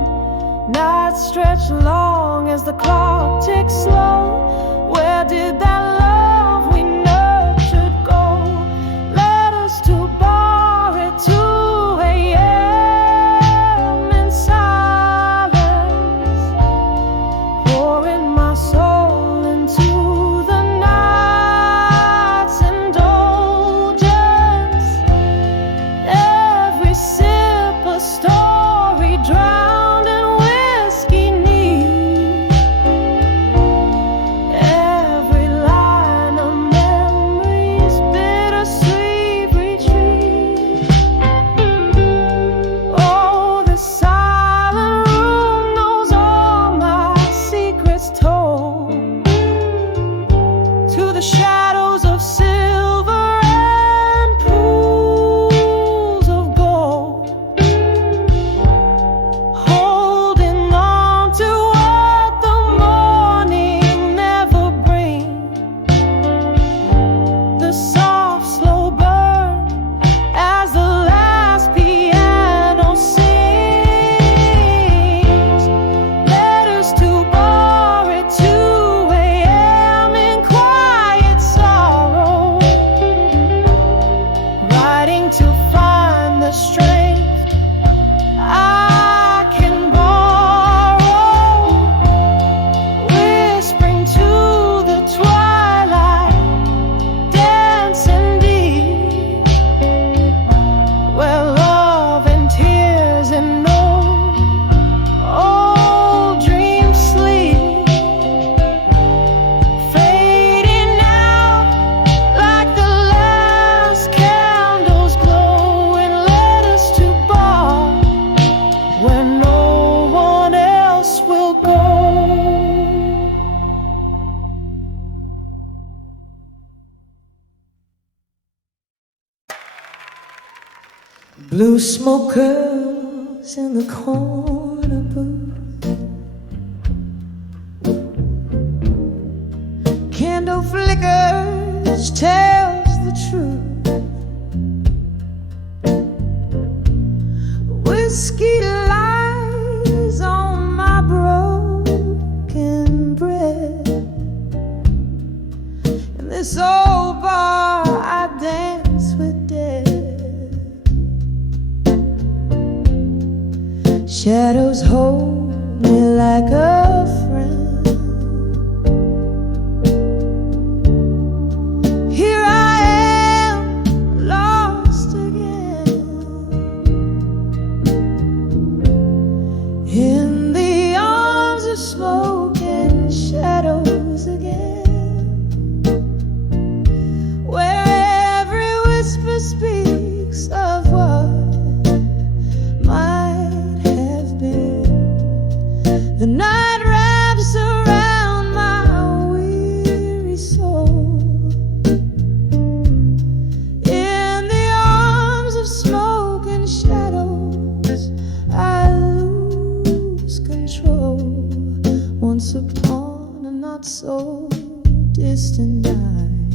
Nights stretch long as the clock ticks slow. Where did that love we nurtured go? Letters to bar at 2 a.m. in silence, pouring my soul into the night's indulgence. Every sip a story drowned in whiskey neat, every line of memories bittersweet retreat. Oh, this silent room knows all my secrets told, to the shadows of silver and pools of gold, holding on to what the morning never brings. The soft slow burn as the last piano sings. Letters to bar at 2 a.m. in quiet sorrow, writing to find the strength I can borrow, whispering to the twilight, dancing deep, where love and tears and old dreams sleep, fading out like the last candles glow in letters to bar where no one else will go. Blue smoke curls in the corner booth, candle flickers tells the truth. Whiskey lies on my broken bread. In this old bar I dance with death. Shadows hold me like a friend. Here I am, lost again in the arms of smoke and shadows again, where every whisper speaks of what might have been. distant night.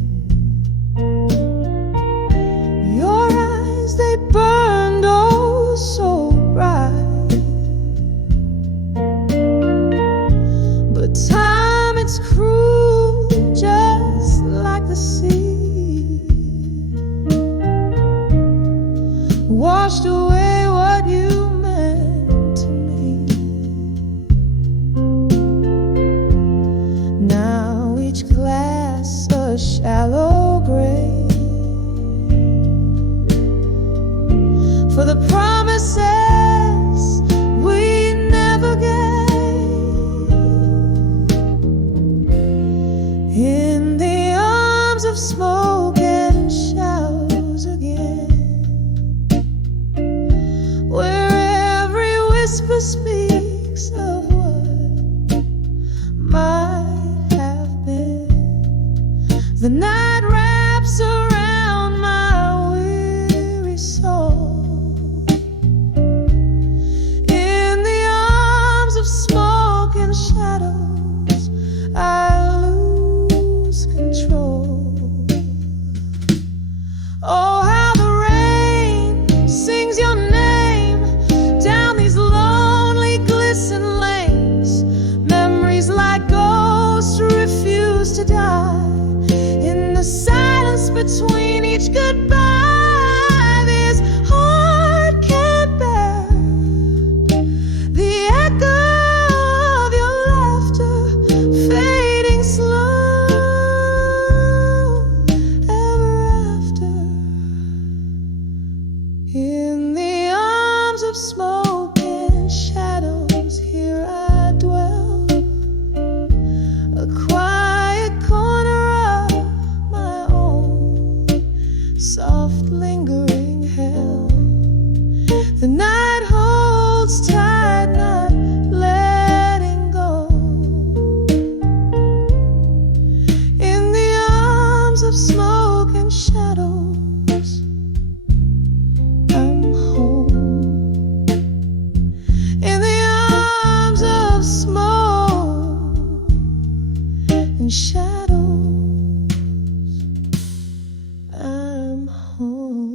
Your eyes, they burned oh so bright, but time, it's cruel, just like the sea, washed away what you meant to me. Now each glass a shallow grave for the promises we never gave. In the arms of smoke and shadows again, where every whisper speaks of what might have been. The night wraps around my weary soul. In the arms of smoke and shadows, I lose control. Oh, how the rain sings your name down these lonely, glisten lanes. Memories like ghosts refuse to die. In the silence between each goodbye, this heart can't bear the echo of your laughter fading slow ever after. In the arms of smoke and shadows, here I dwell, a quiet corner of my own, soft lingering hell. The night holds tight, not letting go. In the arms of smoke and shadows, I'm home. In the arms of smoke and shadows, I'm home.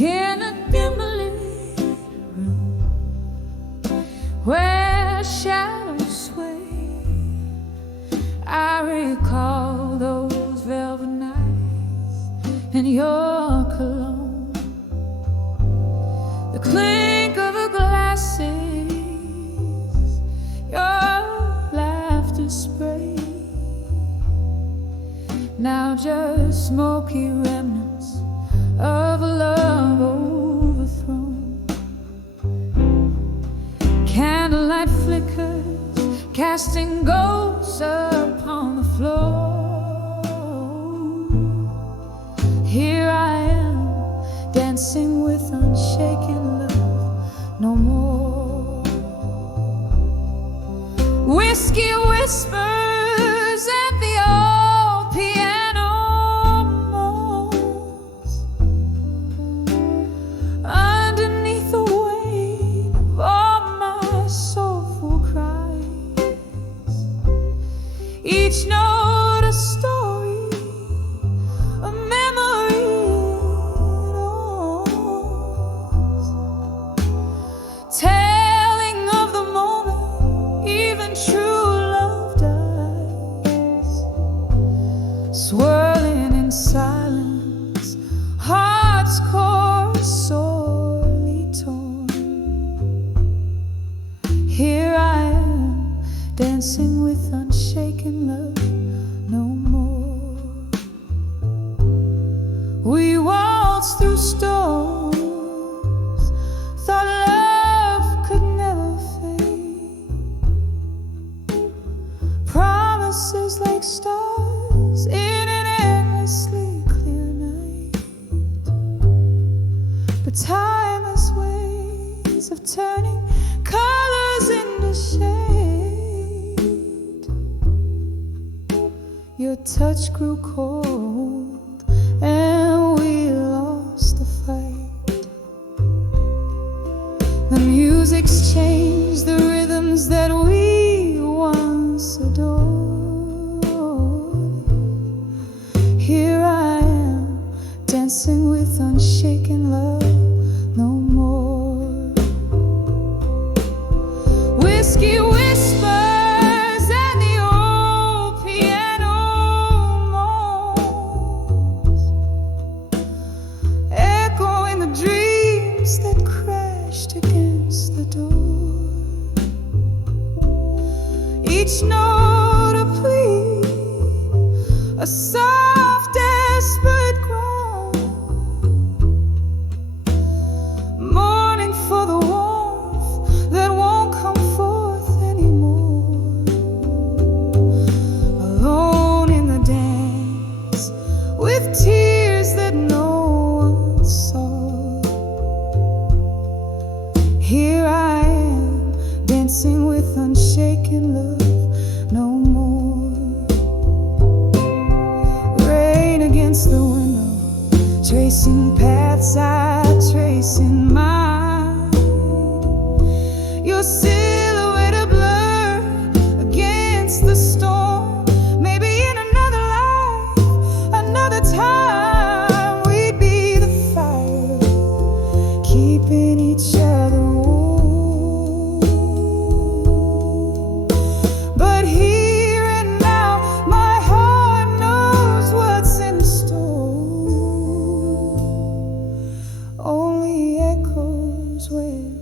In a dimly room where shadows sway, I recall those velvet nights and your cologne, the clink of the glasses, your laughter spray. Now just smoky remnants of a love overthrown. Candlelight flickers, casting ghosts upon the floor. Here I am, dancing with unshaken love no more. Whiskey whispers at the old piano moans, underneath the weight of all my soulful cries. Each note a story, a memory it owns, telling of the moment even true love dies. Swirling in silence, heart's core sorely torn. Here I am, dancing with unshaken love no more. We waltzed through storms, thought love could never fade. Promises like stars in an endlessly clear night. timeless ways of turning colors into shade. Your touch grew cold and we lost the fight. The music's changed the rhythms that we once adored. Here I am, dancing with unshaken love no more. Whiskey whispers and the old piano moans, echoing the dreams that crashed against the door. Each note a plea, a soft desperate groan, mourning for the warmth that won't come forth anymore. Alone in the dance with tears that no one saw. Here I am, dancing with unshaken love no more. Rain against the window, tracing paths I trace in mine. Your silhouette a blur against the storm. Maybe in another life, another time, we'd be the fire, keeping each other warm. But here and now, my heart knows what's in store. Only echoes where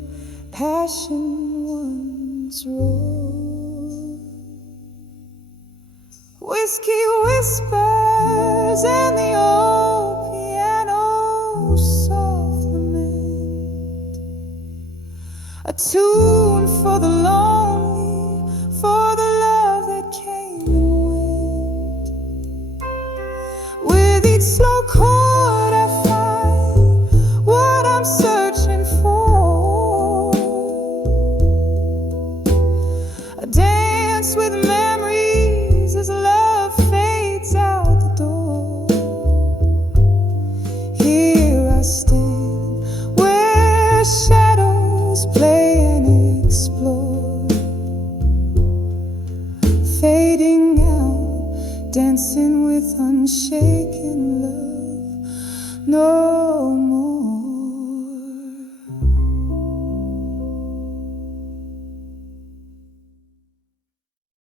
passion once roared. Whiskey whispers and the old piano soft lament, a tune for the lonely, for the love that came and went. With each slow chord I find what I'm searching for, a dance with memories as love fades out the door. Here I stand where shadows play and explore, fading out, dancing with unshaped